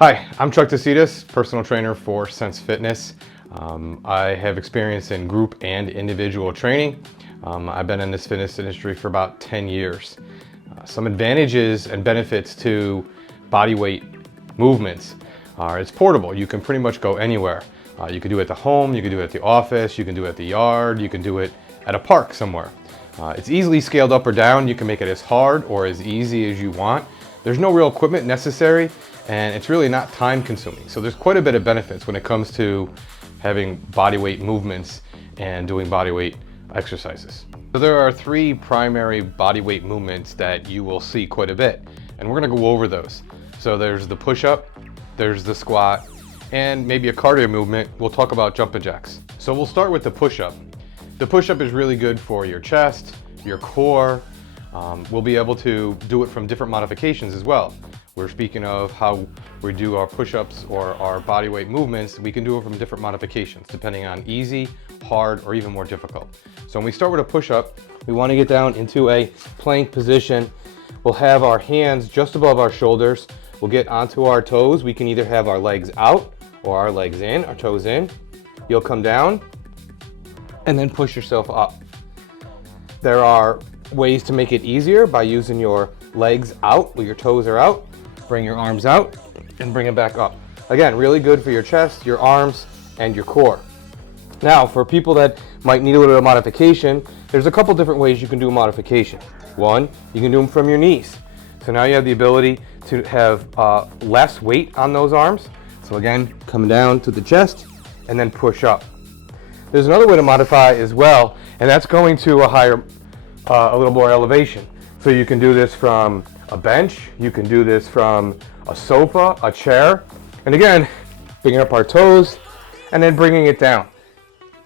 Hi, I'm Chuck DeCitas, personal trainer for Sense Fitness. I have experience in group and individual training. I've been in this fitness industry for about 10 years. Some advantages and benefits to body weight movements are it's portable. You can pretty much go anywhere. You can do it at the home, you can do it at the office, you can do it at the yard, you can do it at a park somewhere. It's easily scaled up or down. You can make it as hard or as easy as you want. There's no real equipment necessary, and it's really not time consuming. So there's quite a bit of benefits when it comes to having body weight movements and doing body weight exercises. So there are three primary body weight movements that you will see quite a bit, and we're gonna go over those. So there's the push-up, there's the squat, and maybe a cardio movement. We'll talk about jumping jacks. So we'll start with the push-up. The push-up is really good for your chest, your core. We'll be able to do it from different modifications as well. We're speaking of how we do our push-ups or our body weight movements. We can do it from different modifications depending on easy, hard, or even more difficult. So when we start with a push-up, we want to get down into a plank position. We'll have our hands just above our shoulders. We'll get onto our toes. We can either have our legs out or our legs in, our toes in. You'll come down and then push yourself up. There are ways to make it easier by using your legs out where your toes are out. Bring your arms out and bring it back up. Again, really good for your chest, your arms, and your core. Now, for people that might need a little bit of modification, there's a couple different ways you can do a modification. One, you can do them from your knees. So now you have the ability to have less weight on those arms. So again, come down to the chest and then push up. There's another way to modify as well, and that's going to a higher, a little more elevation. So you can do this from a bench, you can do this from a sofa, a chair, and again, bringing up our toes and then bringing it down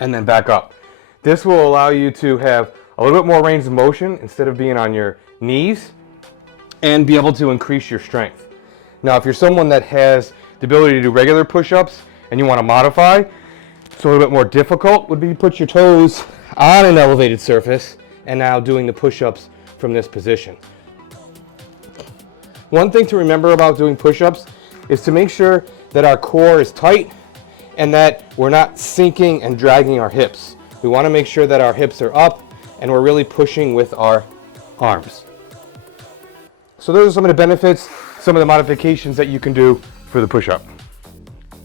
and then back up. This will allow you to have a little bit more range of motion instead of being on your knees and be able to increase your strength. Now, if you're someone that has the ability to do regular push-ups and you want to modify, it's a little bit more difficult would be to put your toes on an elevated surface and now doing the push-ups from this position. One thing to remember about doing push-ups is to make sure that our core is tight and that we're not sinking and dragging our hips. We want to make sure that our hips are up and we're really pushing with our arms. So those are some of the benefits, some of the modifications that you can do for the push-up.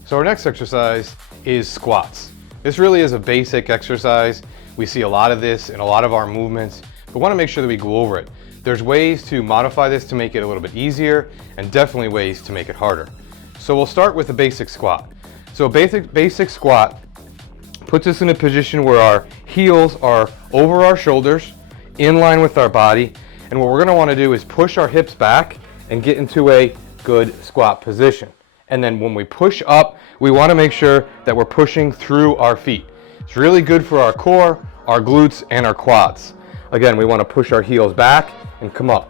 So our next exercise is squats. This really is a basic exercise. We see a lot of this in a lot of our movements, but want to make sure that we go over it. There's ways to modify this to make it a little bit easier and definitely ways to make it harder. So we'll start with the basic squat. So a basic squat puts us in a position where our heels are over our shoulders, in line with our body, and what we're going to want to do is push our hips back and get into a good squat position. And then when we push up, we want to make sure that we're pushing through our feet. It's really good for our core, our glutes, and our quads. Again, we want to push our heels back and come up.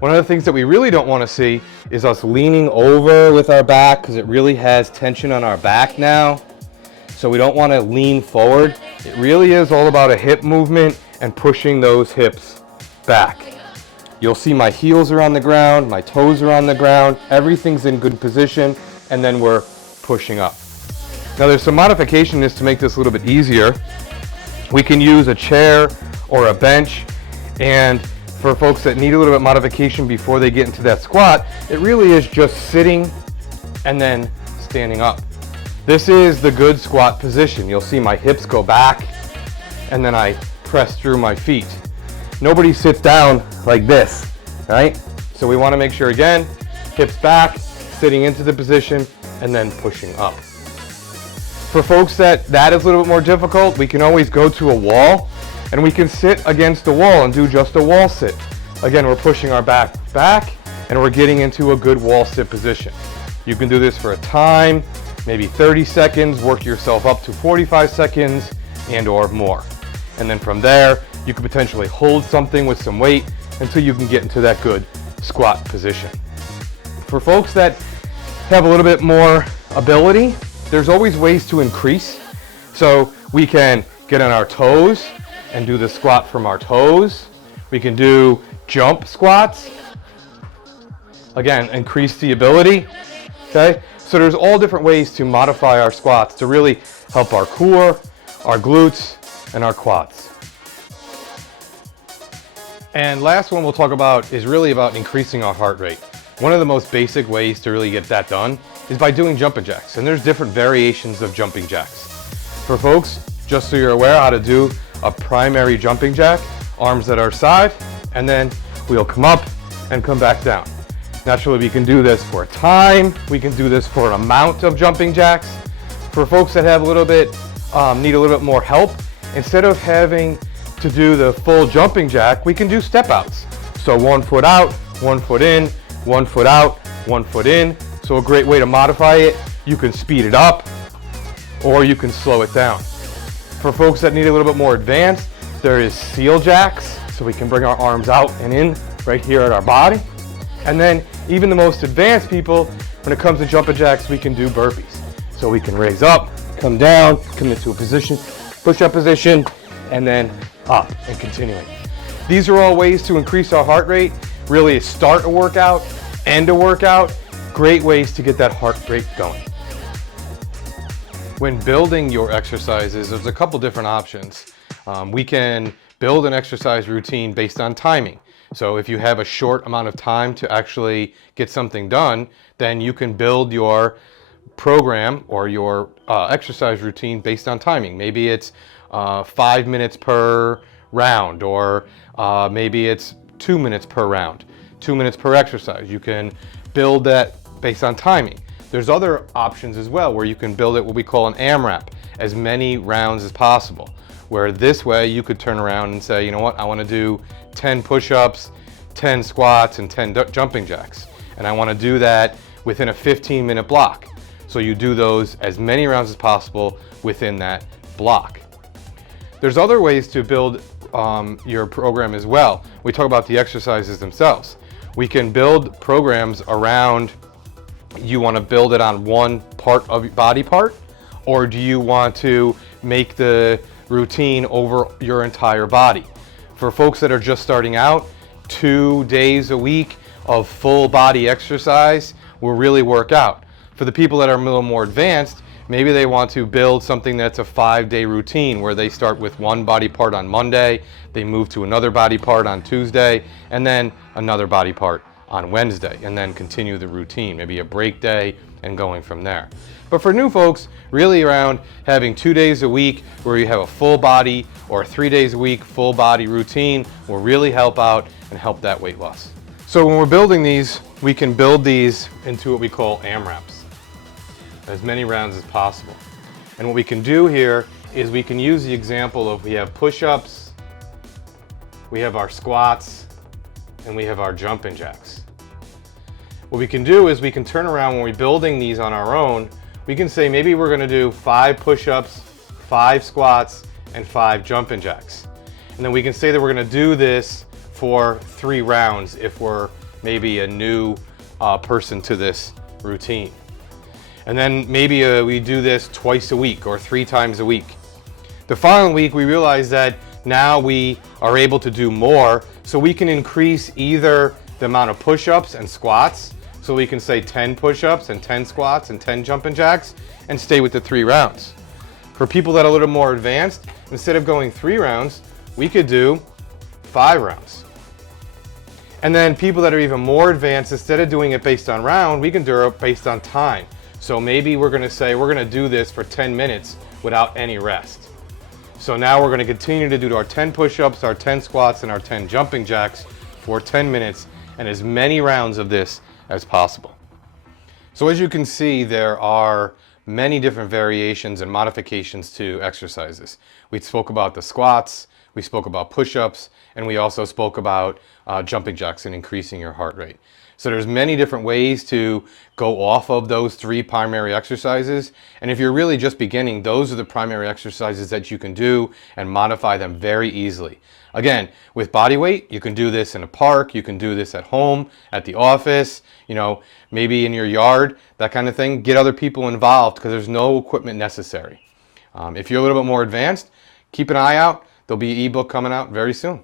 One of the things that we really don't want to see is us leaning over with our back because it really has tension on our back now. So we don't want to lean forward. It really is all about a hip movement and pushing those hips back. You'll see my heels are on the ground, my toes are on the ground, everything's in good position, and then we're pushing up. Now there's some modification in this to make this a little bit easier. We can use a chair or a bench, and for folks that need a little bit of modification before they get into that squat, it really is just sitting and then standing up. This is the good squat position. You'll see my hips go back and then I press through my feet. Nobody sits down like this, right? So we want to make sure, again, hips back, sitting into the position, and then pushing up. For folks that is a little bit more difficult, we can always go to a wall and we can sit against the wall and do just a wall sit. Again, we're pushing our back and we're getting into a good wall sit position. You can do this for a time, maybe 30 seconds, work yourself up to 45 seconds and or more. And then from there, you can potentially hold something with some weight until you can get into that good squat position. For folks that have a little bit more ability, there's always ways to increase. So we can get on our toes and do the squat from our toes. We can do jump squats. Again, increase the ability. Okay, so there's all different ways to modify our squats to really help our core, our glutes, and our quads. And last one we'll talk about is really about increasing our heart rate. One of the most basic ways to really get that done is by doing jumping jacks. And there's different variations of jumping jacks. For folks, just so you're aware how to do a primary jumping jack, arms at our side, and then we'll come up and come back down. Naturally, we can do this for a time. We can do this for an amount of jumping jacks. For folks that have a little bit, need a little bit more help, instead of having to do the full jumping jack, we can do step outs. So 1 foot out, 1 foot in, 1 foot out, 1 foot in. So a great way to modify it, you can speed it up or you can slow it down. For folks that need a little bit more advanced, there is seal jacks. So we can bring our arms out and in right here at our body. And then even the most advanced people, when it comes to jumping jacks, we can do burpees. So we can raise up, come down, come into a position, push up position, and then up and continuing. These are all ways to increase our heart rate, really start a workout, end a workout, great ways to get that heart rate going. When building your exercises, there's a couple different options. We can build an exercise routine based on timing. So if you have a short amount of time to actually get something done, then you can build your program or your exercise routine based on timing. Maybe it's 5 minutes per round, or maybe it's 2 minutes per round, 2 minutes per exercise. You can build that based on timing. There's other options as well where you can build it what we call an AMRAP, as many rounds as possible, where this way you could turn around and say, you know what, I want to do 10 push-ups, 10 squats, and 10 jumping jacks. And I want to do that within a 15-minute block. So you do those as many rounds as possible within that block. There's other ways to build your program as well. We talk about the exercises themselves. We can build programs around, you want to build it on one part of your body part, or do you want to make the routine over your entire body? For folks that are just starting out, 2 days a week of full body exercise will really work out. For the people that are a little more advanced, maybe they want to build something that's a 5-day routine where they start with one body part on Monday, they move to another body part on Tuesday, and then another body part on Wednesday, and then continue the routine, maybe a break day and going from there. But for new folks, really around having 2 days a week where you have a full body, or 3 days a week full body routine will really help out and help that weight loss. So when we're building these, we can build these into what we call AMRAPs, as many rounds as possible. And what we can do here is we can use the example of, we have push-ups, we have our squats, and we have our jumping jacks. What we can do is we can turn around when we're building these on our own, we can say maybe we're gonna do 5 push-ups, 5 squats, and 5 jumping jacks. And then we can say that we're gonna do this for 3 rounds if we're maybe a new person to this routine. And then maybe we do this twice a week or 3 times a week. The following week we realize that now we are able to do more, so we can increase either the amount of push-ups and squats, so we can say 10 push-ups and 10 squats and 10 jumping jacks, and stay with the 3 rounds. For people that are a little more advanced, instead of going 3 rounds, we could do 5 rounds. And then people that are even more advanced, instead of doing it based on round, we can do it based on time. So maybe we're gonna say we're gonna do this for 10 minutes without any rest. So now we're gonna continue to do our 10 push-ups, our 10 squats, and our 10 jumping jacks for 10 minutes, and as many rounds of this as possible. So as you can see, there are many different variations and modifications to exercises. We spoke about the squats, we spoke about push-ups, and we also spoke about jumping jacks and increasing your heart rate. So there's many different ways to go off of those 3 primary exercises. And if you're really just beginning, those are the primary exercises that you can do and modify them very easily. Again, with body weight, you can do this in a park, you can do this at home, at the office, you know, maybe in your yard, that kind of thing. Get other people involved because there's no equipment necessary. If you're a little bit more advanced, keep an eye out. There'll be an ebook coming out very soon.